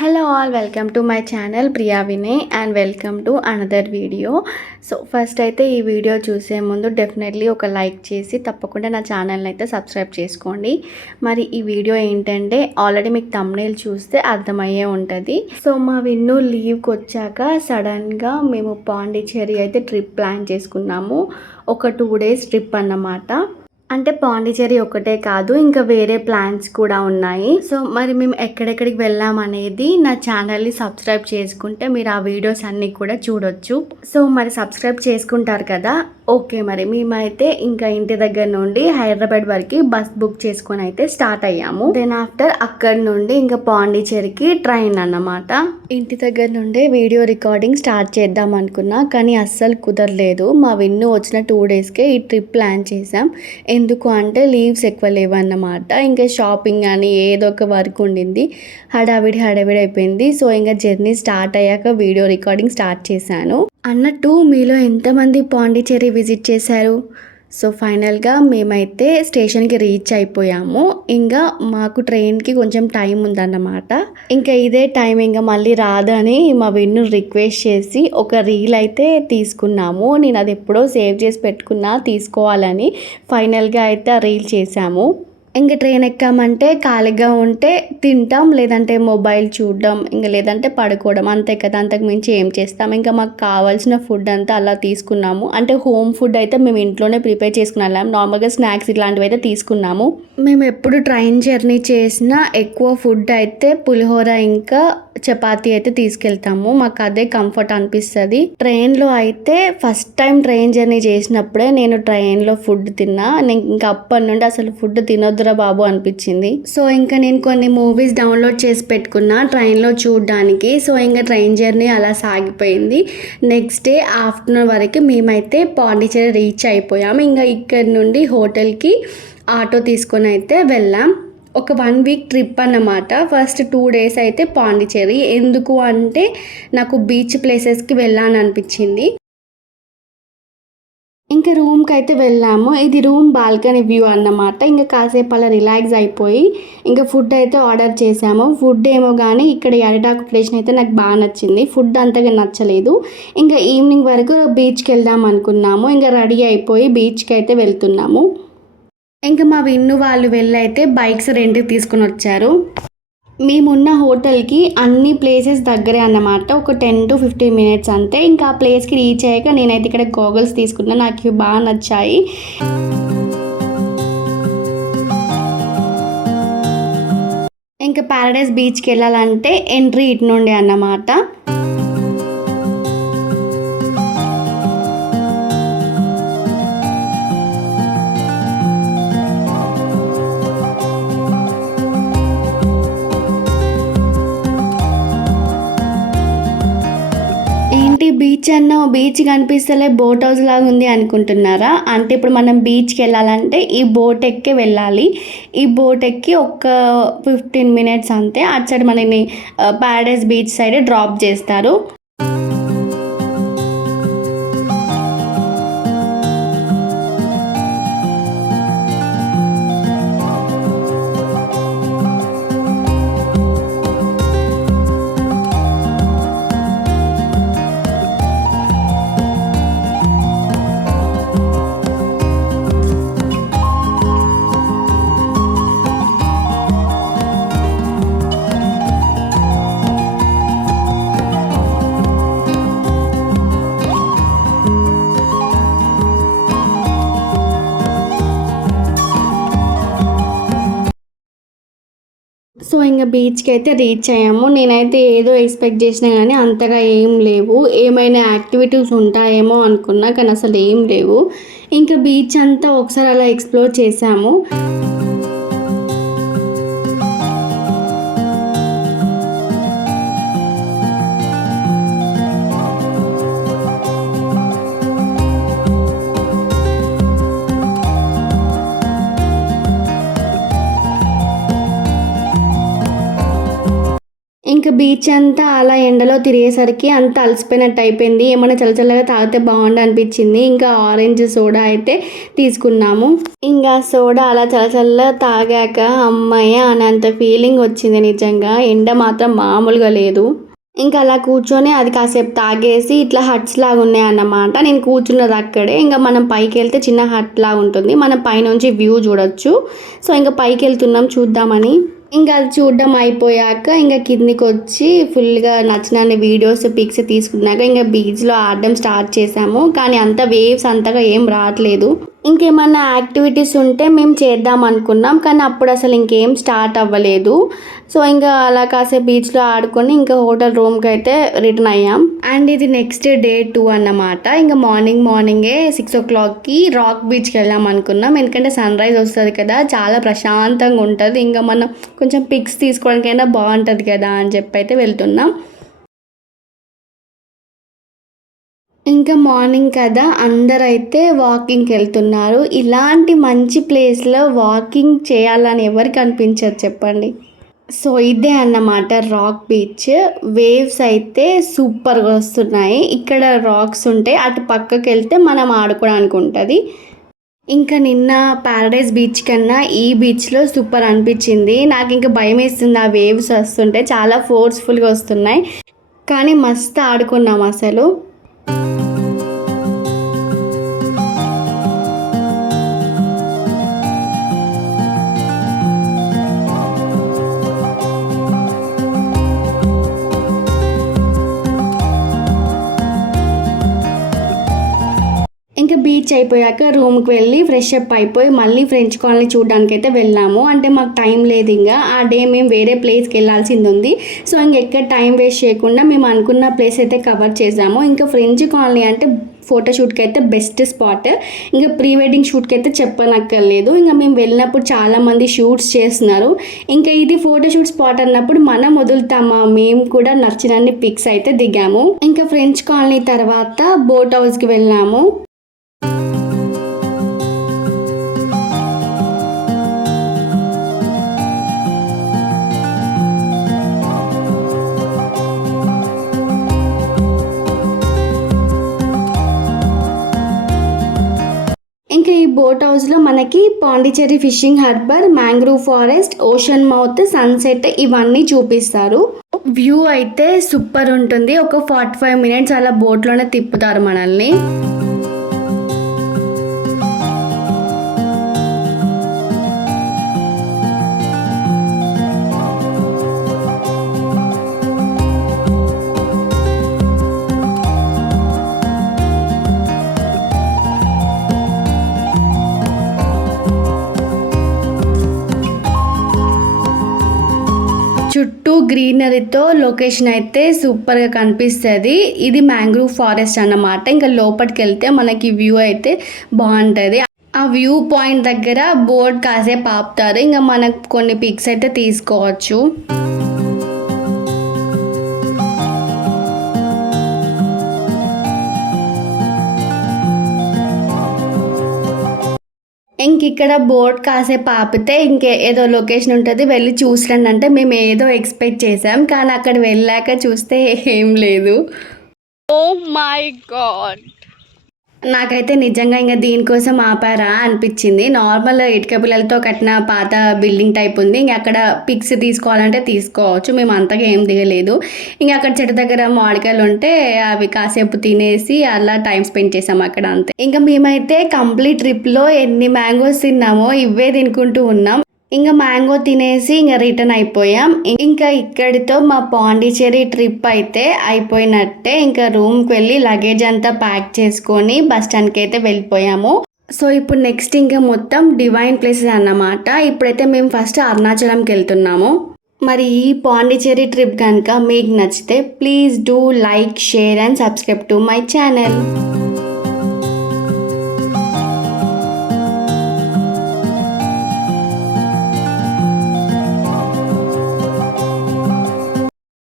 Hello all, welcome to my channel Priya Vinay and welcome to another video. So first అయితే ఈ video చూసే ముందు definitely ఒక లైక్ చేసి తప్పకుండా నా ఛానల్ని అయితే సబ్స్క్రైబ్ చేసుకోండి. మరి ఈ వీడియో ఏంటంటే ఆల్రెడీ మీకు థంబ్నెయిల్ చూస్తే అర్థమయ్యే ఉంటుంది. సో మా విన్ను లీవ్కి వచ్చాక సడన్గా మేము పాండిచ్చేరి అయితే ట్రిప్ ప్లాన్ చేసుకున్నాము. ఒక 2 days ట్రిప్ అన్నమాట. అంటే పాండిచ్చేరి ఒకటే కాదు, ఇంకా వేరే ప్లాన్స్ కూడా ఉన్నాయి. సో మరి మేము ఎక్కడెక్కడికి వెళ్ళామనేది నా ఛానల్ని సబ్స్క్రైబ్ చేసుకుంటే మీరు ఆ వీడియోస్ అన్నీ కూడా చూడొచ్చు. సో మరి సబ్స్క్రైబ్ చేసుకుంటారు కదా, ఓకే. మరి మేమైతే ఇంకా ఇంటి దగ్గర నుండి హైదరాబాద్ వరకు బస్ బుక్ చేసుకొని అయితే స్టార్ట్ అయ్యాము. దెన్ ఆఫ్టర్ అక్కడ నుండి ఇంకా పాండిచ్చేరికి ట్రైన్ అన్నమాట. ఇంటి దగ్గర నుండే వీడియో రికార్డింగ్ స్టార్ట్ చేద్దాం అనుకున్నా, కానీ అస్సలు కుదరలేదు. మా విన్ను వచ్చిన 2 daysకే ఈ ట్రిప్ ప్లాన్ చేసాం. ఎందుకు అంటే లీవ్స్ ఎక్కువ లేవన్నమాట. ఇంకా షాపింగ్ అని ఏదో ఒక వర్క్ ఉండింది, హడావిడి అయిపోయింది. సో ఇంకా జర్నీ స్టార్ట్ అయ్యాక వీడియో రికార్డింగ్ స్టార్ట్ చేశాను. అన్నట్టు మీలో ఎంతమంది పాండిచ్చేరి విజిట్ చేశారు? సో ఫైనల్గా మేమైతే స్టేషన్కి రీచ్ అయిపోయాము. ఇంకా మాకు ట్రైన్కి కొంచెం టైం ఉందన్నమాట. ఇంకా ఇదే టైం ఇంకా మళ్ళీ రాదని మా విన్ను రిక్వెస్ట్ చేసి ఒక రీల్ అయితే తీసుకున్నాము. నేను అది ఎప్పుడో సేవ్ చేసి పెట్టుకున్నా తీసుకోవాలని. ఫైనల్గా అయితే ఆ రీల్ చేశాము. ఇంకా ట్రైన్ ఎక్కామంటే ఖాళీగా ఉంటే తింటాం, లేదంటే మొబైల్ చూడడం, ఇంకా లేదంటే పడుకోవడం, అంతే కదా. అంతకు మించి ఏం చేస్తాం. ఇంకా మాకు కావాల్సిన ఫుడ్ అంతా అలా తీసుకున్నాము. అంటే హోమ్ ఫుడ్ అయితే మేము ఇంట్లోనే ప్రిపేర్ చేసుకున్నాం. నార్మల్గా స్నాక్స్ ఇట్లాంటివి అయితే తీసుకున్నాము. మేము ఎప్పుడు ట్రైన్ జర్నీ చేసినా ఎక్కువ ఫుడ్ అయితే పులిహోర ఇంకా చపాతీ అయితే తీసుకెళ్తాము. మాకు అదే కంఫర్ట్ అనిపిస్తుంది. ట్రైన్లో అయితే ఫస్ట్ టైం ట్రైన్ జర్నీ చేసినప్పుడే నేను ట్రైన్లో ఫుడ్ తిన్నా. నేను ఇంకా అప్పటి నుండి అసలు ఫుడ్ తినొద్దురా బాబు అనిపించింది. సో ఇంకా నేను కొన్ని మూవీస్ డౌన్లోడ్ చేసి పెట్టుకున్నా ట్రైన్లో చూడడానికి. సో ఇంకా ట్రైన్ జర్నీ అలా సాగిపోయింది. నెక్స్ట్ డే ఆఫ్టర్నూన్ వరకు మేమైతే పాండిచ్చేరి రీచ్ అయిపోయాం. ఇంకా ఇక్కడ నుండి హోటల్కి ఆటో తీసుకొని అయితే వెళ్ళాం. ఒక 1 week ట్రిప్ అన్నమాట. ఫస్ట్ 2 days అయితే పాండిచ్చేరి. ఎందుకు అంటే నాకు బీచ్ ప్లేసెస్కి వెళ్ళాలని అనిపించింది. ఇంకా రూమ్కి అయితే వెళ్ళాము. ఇది రూమ్ బాల్కనీ వ్యూ అన్నమాట. ఇంకా కాసేపు అలా రిలాక్స్ అయిపోయి ఇంకా ఫుడ్ అయితే ఆర్డర్ చేసాము. ఫుడ్ ఏమో కానీ ఇక్కడ అరిటాకు ప్లేస్ అయితే నాకు బాగా నచ్చింది. ఫుడ్ అంతగా నచ్చలేదు. ఇంకా ఈవినింగ్ వరకు బీచ్కి వెళ్దాం అనుకున్నాము. ఇంకా రెడీ అయిపోయి బీచ్కి అయితే వెళ్తున్నాము. ఇంకా మా విన్ను వాళ్ళు వెళ్ళైతే బైక్స్ రెంట్కి తీసుకుని వచ్చారు. మేమున్న హోటల్కి అన్ని ప్లేసెస్ దగ్గరే అన్నమాట. ఒక 10 to 15 minutes అంతే. ఇంకా ఆ ప్లేస్కి రీచ్ అయ్యాక నేనైతే ఇక్కడ గోగల్స్ తీసుకున్నాను. నాకు ఇవి బాగా నచ్చాయి. ఇంకా ప్యారడైస్ బీచ్కి వెళ్ళాలంటే ఎంట్రీ ఇటు నుండి అన్నమాట. బీచ్ అన్న బీచ్ కనిపిస్తలే, బోట్ హౌస్ లాగా ఉంది అనుకుంటున్నారా? అంటే ఇప్పుడు మనం బీచ్కి వెళ్ళాలంటే ఈ బోట్ ఎక్కే వెళ్ళాలి. ఈ బోట్ ఎక్కి ఒక 15 minutes అంతే. అటు సైడ్ మనని ప్యారడైస్ బీచ్ సైడ్ డ్రాప్ చేస్తారు. సో ఇంకా బీచ్కి అయితే రీచ్ అయ్యాము. నేనైతే ఏదో ఎక్స్పెక్ట్ చేసినా కానీ అంతగా ఏం లేవు. ఏమైనా యాక్టివిటీస్ ఉంటాయేమో అనుకున్నా, కానీ అసలు ఏం లేవు. ఇంకా బీచ్ అంతా ఒకసారి అలా ఎక్స్ప్లోర్ చేసాము. ఇంకా ఇంకా బీచ్ అంతా అలా ఎండలో తిరిగేసరికి అంత అలసిపోయినట్టు అయిపోయింది. ఏమైనా చల్లచల్లగా తాగితే బాగుండు అనిపించింది. ఇంకా ఆరెంజ్ సోడా అయితే తీసుకున్నాము. ఇంకా సోడా అలా చల్లచల్లగా తాగాక అమ్మయ్య అనేంత ఫీలింగ్ వచ్చింది. నిజంగా ఎండ మాత్రం మామూలుగా లేదు. ఇంకా అలా కూర్చొని అది కాసేపు తాగేసి ఇట్లా హట్స్ లాగా ఉన్నాయన్నమాట. నేను కూర్చున్నది అక్కడే. ఇంకా మనం పైకి వెళ్తే చిన్న హట్ లాగా ఉంటుంది, మనం పైనుంచి వ్యూ చూడొచ్చు. సో ఇంకా పైకి వెళ్తున్నాం చూద్దామని. ఇంకా అది చూడడం అయిపోయాక ఇంకా కిందికి వచ్చి ఫుల్గా నచ్చిన వీడియోస్ పిక్స్ తీసుకున్నాక ఇంకా బీచ్లో ఆడడం స్టార్ట్ చేసాము. కానీ అంత వేవ్స్ అంతగా ఏం రావట్లేదు. ఇంకేమన్నా యాక్టివిటీస్ ఉంటే మేము చేద్దాం అనుకున్నాం, కానీ అప్పుడు అసలు ఇంకేం స్టార్ట్ అవ్వలేదు. సో ఇంకా అలా కాసేపు బీచ్లో ఆడుకొని ఇంకా హోటల్ రూమ్కి అయితే రిటర్న్ అయ్యాం. అండ్ ఇది నెక్స్ట్ డే 2 అన్నమాట. ఇంకా మార్నింగే 6 o'clockకి రాక్ బీచ్కి వెళ్ళాం అనుకున్నాం. ఎందుకంటే సన్ రైజ్ వస్తుంది కదా, చాలా ప్రశాంతంగా ఉంటుంది. ఇంకా మనం కొంచెం పిక్స్ తీసుకోవడానికైనా బాగుంటుంది కదా అని చెప్పి అయితే వెళ్తున్నాం. ఇంకా మార్నింగ్ కదా, అందరైతే వాకింగ్కి వెళ్తున్నారు. ఇలాంటి మంచి ప్లేస్లో వాకింగ్ చేయాలని ఎవరికి అనిపించదు చెప్పండి. సో ఇదే అన్నమాట రాక్ బీచ్. వేవ్స్ అయితే సూపర్గా వస్తున్నాయి. ఇక్కడ రాక్స్ ఉంటే అటు పక్కకి వెళ్తే మనం ఆడుకోవడానికి ఉంటుంది. ఇంకా నిన్న ప్యారడైజ్ బీచ్ కన్నా ఈ బీచ్లో సూపర్ అనిపించింది. నాకు ఇంకా భయం వేస్తుంది, ఆ వేవ్స్ వస్తుంటే చాలా ఫోర్స్ఫుల్గా వస్తున్నాయి. కానీ మస్తు ఆడుకున్నాం అసలు. ఇంకా బీచ్ అయిపోయాక రూమ్కి వెళ్ళి ఫ్రెష్ అప్ అయిపోయి మళ్ళీ ఫ్రెంచ్ కాలనీ చూడడానికి అయితే వెళ్ళాము. అంటే మాకు టైం లేదు, ఇంకా ఆ డే మేము వేరే ప్లేస్కి వెళ్ళాల్సింది ఉంది. సో ఇంకెక్కడ టైం వేస్ట్ చేయకుండా మేము అనుకున్న ప్లేస్ అయితే కవర్ చేసాము. ఇంకా ఫ్రెంచ్ కాలనీ అంటే ఫోటోషూట్కి అయితే బెస్ట్ స్పాట్. ఇంకా ప్రీ వెడ్డింగ్ షూట్కి అయితే చెప్పనక్కర్లేదు. ఇంకా మేము వెళ్ళినప్పుడు చాలామంది షూట్స్ చేస్తున్నారు. ఇంకా ఇది ఫోటోషూట్ స్పాట్ అన్నప్పుడు మనం వదులుతామా, మేము కూడా నచ్చినన్ని పిక్స్ అయితే దిగాము. ఇంకా ఫ్రెంచ్ కాలనీ తర్వాత బోట్ హౌస్కి వెళ్ళాము. ఇంకా ఈ బోట్ హౌస్లో మనకి Pondicherry fishing harbour, mangrove forest, ocean mouth, sunset ఇవన్నీ చూపిస్తారు. వ్యూ అయితే సూపర్ ఉంటుంది. ఒక 45 minutes అలా బోట్లోనే తిప్పుతారు మనల్ని. చుట్టూ గ్రీనరీతో లొకేషన్ అయితే సూపర్గా కనిపిస్తుంది. ఇది మ్యాంగ్రూవ్ ఫారెస్ట్ అన్నమాట. ఇంకా లోపలికి వెళ్తే మనకి వ్యూ అయితే బాగుంటుంది. ఆ వ్యూ పాయింట్ దగ్గర బోర్డ్ కాసేపు ఆపుతారు. ఇంకా మనకు కొన్ని పిక్స్ అయితే తీసుకోవచ్చు. ఇక్కడ బోట్ కాసేపు ఆపితే ఏదో లొకేషన్ ఉంటుంది, వెళ్ళి చూసిరండి అంటే మేము ఏదో ఎక్స్పెక్ట్ చేసాం. కానీ అక్కడ వెళ్ళాక చూస్తే ఏం లేదు. ఓ మై గాడ్, నాకైతే నిజంగా ఇంకా దీనికోసం ఆపారా అనిపించింది. నార్మల్ ఇటుక పిల్లలతో కట్టిన పాత బిల్డింగ్ టైప్ ఉంది. ఇంక అక్కడ పిక్స్ తీసుకోవాలంటే తీసుకోవచ్చు. మేము అంతగా ఏం దిగలేదు. ఇంకా అక్కడ చెట్టు దగ్గర మామిడికాయలు ఉంటే అవి కాసేపు తినేసి అలా టైం స్పెండ్ చేసాము అక్కడ, అంతే. ఇంకా మేమైతే కంప్లీట్ ట్రిప్లో ఎన్ని మ్యాంగోస్ తిన్నామో ఇవే తినుకుంటూ ఉన్నాం. ఇంకా మ్యాంగో తినేసి ఇంకా రిటర్న్ అయిపోయాం. ఇంకా ఇక్కడితో మా పాండిచేరి ట్రిప్ అయితే అయిపోయినట్టే. ఇంకా రూమ్కి వెళ్ళి లగేజ్ అంతా ప్యాక్ చేసుకొని బస్ స్టాండ్కి అయితే వెళ్ళిపోయాము. సో ఇప్పుడు నెక్స్ట్ ఇంకా మొత్తం డివైన్ ప్లేసెస్ అన్నమాట. ఇప్పుడైతే మేము ఫస్ట్ అరుణాచలంకి వెళ్తున్నాము. మరి ఈ పాండిచేరి ట్రిప్ కనుక మీకు నచ్చితే please do like, share and subscribe to my channel.